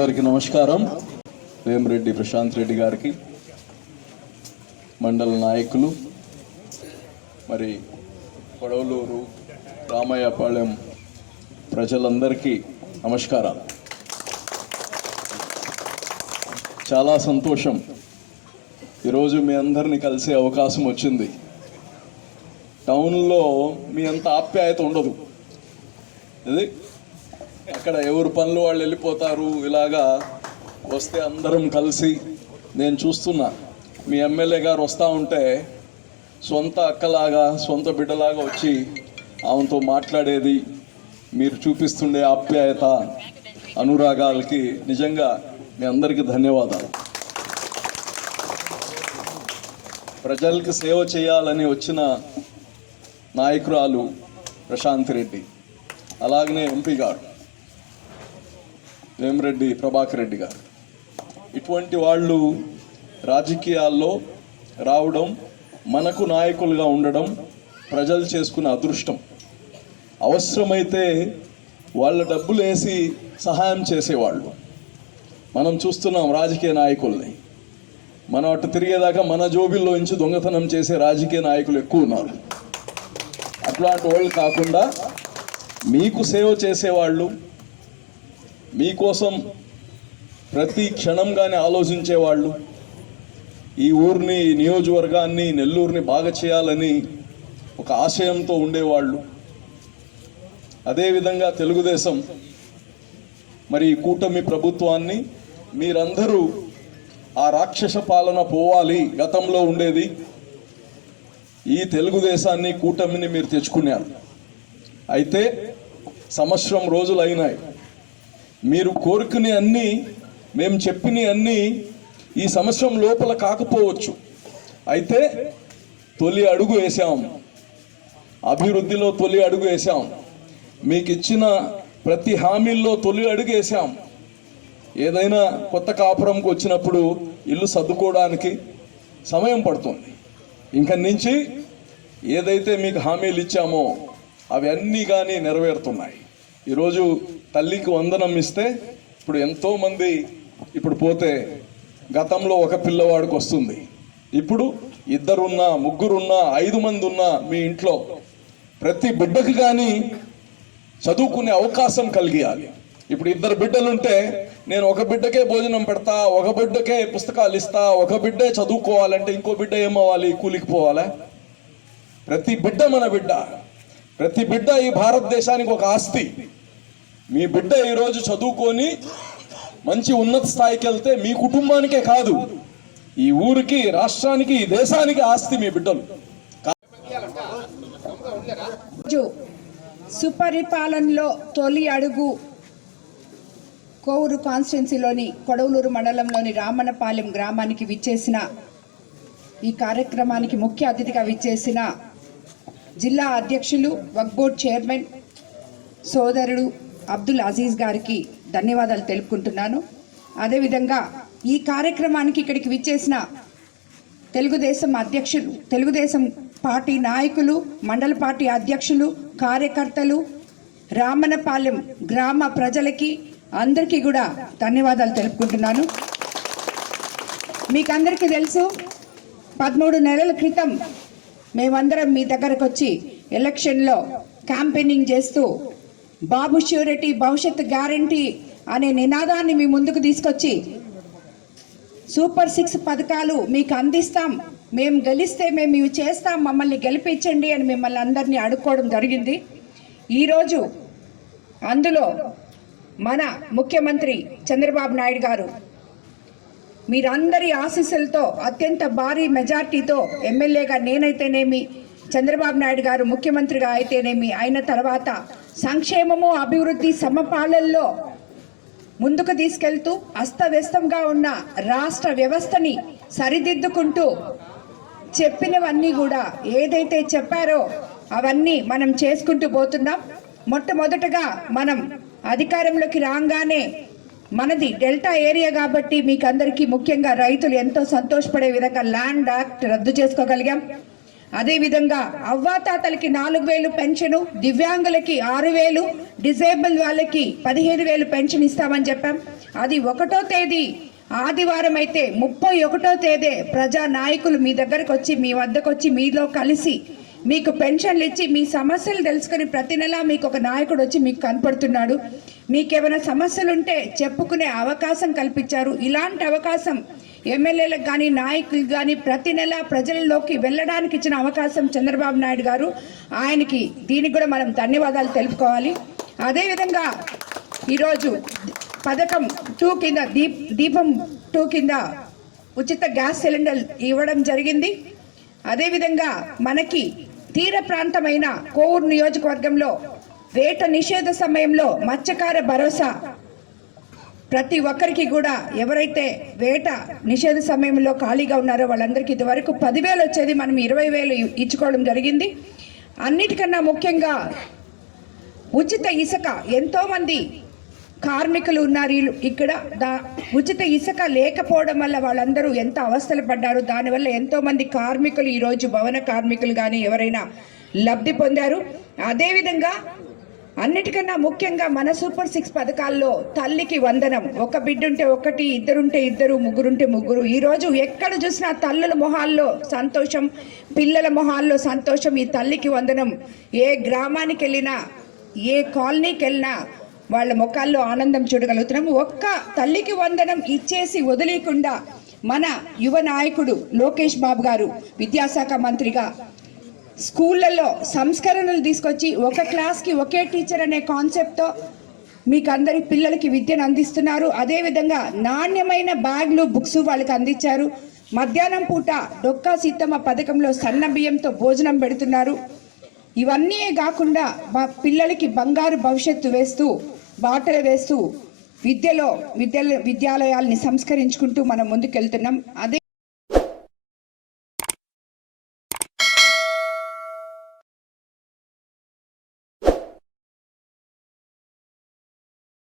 అందరికీ నమస్కారం. వేమిరెడ్డి ప్రశాంత్ రెడ్డి గారికి, మండల నాయకులు, మరి కొడవలూరు రామయ్యపాలెం ప్రజలందరికీ నమస్కారాలు. చాలా సంతోషం ఈరోజు మీ అందరినీ కలిసే అవకాశం వచ్చింది. టౌన్లో మీ అంత ఆప్యాయత ఉండదు. ఇది అక్కడ ఎవరు పనులు వాళ్ళు వెళ్ళిపోతారు. ఇలాగా వస్తే అందరం కలిసి, నేను చూస్తున్నా మీ ఎమ్మెల్యే గారు వస్తూ ఉంటే సొంత అక్కలాగా సొంత బిడ్డలాగా వచ్చి ఆమెతో మాట్లాడేది, మీరు చూపిస్తుండే ఆప్యాయత అనురాగాలకి నిజంగా మీ అందరికీ ధన్యవాదాలు. ప్రజలకు సేవ చేయాలని వచ్చిన నాయకురాలు ప్రశాంత్ రెడ్డి, అలాగనే ఎంపీ గారు వేమిరెడ్డి ప్రభాకర్ రెడ్డి గారు, ఇటువంటి వాళ్ళు రాజకీయాల్లో రావడం, మనకు నాయకులుగా ఉండడం ప్రజలు చేసుకున్న అదృష్టం. అవసరమైతే వాళ్ళ డబ్బులు వేసి సహాయం చేసేవాళ్ళు. మనం చూస్తున్నాం రాజకీయ నాయకుల్ని, మనం అటు తిరిగేదాకా మన జోబిల్లో నుంచి దొంగతనం చేసే రాజకీయ నాయకులు ఎక్కువ ఉన్నారు. అట్లాంటి వాళ్ళు కాకుండా మీకు సేవ చేసేవాళ్ళు, మీకోసం ప్రతి క్షణంగానే ఆలోచించేవాళ్ళు, ఈ ఊరిని, నియోజకవర్గాన్ని, నెల్లూరుని బాగా చేయాలని ఒక ఆశయంతో ఉండేవాళ్ళు. అదేవిధంగా తెలుగుదేశం మరి కూటమి ప్రభుత్వాన్ని మీరందరూ ఆ రాక్షస పాలన పోవాలి, గతంలో ఉండేది, ఈ తెలుగుదేశాన్ని కూటమిని మీరు తెచ్చుకున్నారు. అయితే సంవత్సరం రోజులు అయినాయి. మీరు కోరుకునే అన్నీ, మేము చెప్పిన అన్నీ ఈ సంవత్సరం లోపల కాకపోవచ్చు. అయితే తొలి అడుగు వేసాం, అభివృద్ధిలో తొలి అడుగు వేసాం, మీకు ఇచ్చిన ప్రతి హామీల్లో తొలి అడుగు వేసాం. ఏదైనా కొత్త కాపురంకి వచ్చినప్పుడు ఇల్లు సర్దుకోవడానికి సమయం పడుతుంది. ఇంక నుంచి ఏదైతే మీకు హామీలు ఇచ్చామో అవి అన్నీ కానీ నెరవేరుతున్నాయి. ఈరోజు తల్లికి వందనం ఇస్తే ఇప్పుడు ఎంతోమంది ఇప్పుడు పోతే గతంలో ఒక పిల్లవాడికి వస్తుంది, ఇప్పుడు ఇద్దరున్నా, ముగ్గురున్నా, 5 మంది ఉన్నా మీ ఇంట్లో ప్రతి బిడ్డకు కానీ చదువుకునే అవకాశం కలిగియాలి. ఇప్పుడు 2 బిడ్డలుంటే నేను ఒక బిడ్డకే భోజనం పెడతా, ఒక బిడ్డకే పుస్తకాలు ఇస్తా, ఒక బిడ్డే చదువుకోవాలంటే ఇంకో బిడ్డ ఏమవ్వాలి? కూలికి పోవాలా? ప్రతి బిడ్డ మన బిడ్డ, ప్రతి బిడ్డ ఈ భారతదేశానికి ఒక ఆస్తి. మీ బిడ్డ ఈరోజు చదువుకొని మంచి ఉన్నత స్థాయికి వెళ్తే మీ కుటుంబానికే కాదు, ఈ ఊరికి, రాష్ట్రానికి, ఈ దేశానికి ఆస్తి మీ బిడ్డలు. సుపరిపాలనలో తొలి అడుగు కోవూరు కాన్స్టిట్యున్సీలోని కొడవలూరు మండలంలోని రామన్నపాలెం గ్రామానికి విచ్చేసిన, ఈ కార్యక్రమానికి ముఖ్య అతిథిగా విచ్చేసిన జిల్లా అధ్యక్షులు, వక్ఫ్ బోర్డ్ చైర్మన్ సోదరుడు అబ్దుల్ అజీజ్ గారికి ధన్యవాదాలు తెలుపుకుంటున్నాను. అదేవిధంగా ఈ కార్యక్రమానికి ఇక్కడికి విచ్చేసిన తెలుగుదేశం అధ్యక్షులు, తెలుగుదేశం పార్టీ నాయకులు, మండల పార్టీ అధ్యక్షులు, కార్యకర్తలు, రామన్నపాలెం గ్రామ ప్రజలకి అందరికీ కూడా ధన్యవాదాలు తెలుపుకుంటున్నాను. మీకందరికీ తెలుసు, 13 నెలల క్రితం మేమందరం మీ దగ్గరకు వచ్చి ఎలక్షన్లో క్యాంపెయినింగ్ చేస్తూ బాబు ష్యూరిటీ, భవిష్యత్ గ్యారంటీ అనే నినాదాన్ని మీ ముందుకు తీసుకొచ్చి సూపర్ 6 పథకాలు మీకు అందిస్తాం, మేము గెలిస్తే మేము ఇవి చేస్తాం, మమ్మల్ని గెలిపించండి అని మిమ్మల్ని అందరినీ అడుక్కోవడం జరిగింది. ఈరోజు అందులో మన ముఖ్యమంత్రి చంద్రబాబు నాయుడు గారు మీరందరి ఆశీస్సులతో అత్యంత భారీ మెజార్టీతో ఎమ్మెల్యేగా నేనైతేనేమి, చంద్రబాబు నాయుడు గారు ముఖ్యమంత్రిగా అయితేనేమి అయిన తర్వాత సంక్షేమము, అభివృద్ధి సమపాలనలో ముందుకు తీసుకెళ్తూ అస్తవ్యస్తంగా ఉన్న రాష్ట్ర వ్యవస్థని సరిదిద్దుకుంటూ చెప్పినవన్నీ కూడా ఏదైతే చెప్పారో అవన్నీ మనం చేసుకుంటూ పోతున్నాం. మొట్టమొదటగా మనం అధికారంలోకి రాగానే మనది డెల్టా ఏరియా కాబట్టి మీకు అందరికీ, ముఖ్యంగా రైతులు ఎంతో సంతోషపడే విధంగా ల్యాండ్ యాక్ట్ రద్దు చేసుకోగలిగాం. అదేవిధంగా అవ్వాతాతలకి 4,000 పెన్షను, దివ్యాంగులకి 6,000, డిజేబుల్ వాళ్ళకి 15,000 పెన్షన్ ఇస్తామని చెప్పాం. అది 1వ తేదీ ఆదివారం అయితే 31వ తేదీ ప్రజా నాయకులు మీ దగ్గరకు వచ్చి మీ వద్దకు వచ్చి మీలో కలిసి మీకు పెన్షన్లు ఇచ్చి మీ సమస్యలు తెలుసుకొని ప్రతి నెల మీకు ఒక నాయకుడు వచ్చి మీకు కనపడుతున్నాడు. మీకేమైనా సమస్యలు ఉంటే చెప్పుకునే అవకాశం కల్పించారు. ఇలాంటి అవకాశం ఎమ్మెల్యేలకు కానీ నాయకులకు కానీ ప్రతి నెల ప్రజల్లోకి వెళ్ళడానికి ఇచ్చిన అవకాశం చంద్రబాబు నాయుడు గారు. ఆయనకి దీనికి కూడా మనం ధన్యవాదాలు తెలుపుకోవాలి. అదేవిధంగా ఈరోజు పథకం 2 కింద దీపం 2 కింద ఉచిత గ్యాస్ సిలిండర్ ఇవ్వడం జరిగింది. అదేవిధంగా మనకి తీర ప్రాంతమైన కోవూరు నియోజకవర్గంలో వేట నిషేధ సమయంలో మత్స్యకార భరోసా ప్రతి ఒక్కరికి కూడా ఎవరైతే వేట నిషేధ సమయంలో ఖాళీగా ఉన్నారో వాళ్ళందరికీ ఇదివరకు 10,000 వచ్చేది, మనం 20,000 ఇచ్చుకోవడం జరిగింది. అన్నిటికన్నా ముఖ్యంగా ఉచిత ఇసుక, ఎంతోమంది కార్మికులు ఉన్నారు ఇక్కడ. ఉచిత ఇసుక లేకపోవడం వల్ల వాళ్ళందరూ ఎంత అవస్థలు పడ్డారు. దానివల్ల ఎంతోమంది కార్మికులు ఈరోజు భవన కార్మికులు కానీ ఎవరైనా లబ్ధి పొందారు. అదేవిధంగా అన్నిటికన్నా ముఖ్యంగా మన సూపర్ 6 పథకాల్లో తల్లికి వందనం, ఒక బిడ్డ ఉంటే ఒకటి, ఇద్దరుంటే ఇద్దరు, ముగ్గురుంటే ముగ్గురు. ఈరోజు ఎక్కడ చూసినా తల్లుల మొహాల్లో సంతోషం, పిల్లల మొహాల్లో సంతోషం. ఈ తల్లికి వందనం ఏ గ్రామానికి వెళ్ళినా ఏ కాలనీకి వెళ్ళినా వాళ్ళ ముఖాల్లో ఆనందం చూడగలుగుతున్నాం. ఒక్క తల్లికి వందనం ఇచ్చేసి వదిలేకుండా మన యువ నాయకుడు లోకేష్ బాబు గారు విద్యాశాఖ మంత్రిగా స్కూళ్ళల్లో సంస్కరణలు తీసుకొచ్చి ఒక క్లాస్కి ఒకే టీచర్ అనే కాన్సెప్ట్తో మీకు అందరి పిల్లలకి విద్యను అందిస్తున్నారు. అదేవిధంగా నాణ్యమైన బ్యాగ్లు, బుక్స్ వాళ్ళకి అందించారు. మధ్యాహ్నం పూట డొక్కా సీతమ్మ పథకంలో సన్న బియ్యంతో భోజనం పెడుతున్నారు. ఇవన్నీ కాకుండా మా పిల్లలకి బంగారు భవిష్యత్తు వేస్తూ, బాటలు వేస్తూ విద్యాలయాల్ని సంస్కరించుకుంటూ మనం ముందుకెళ్తున్నాం. అదే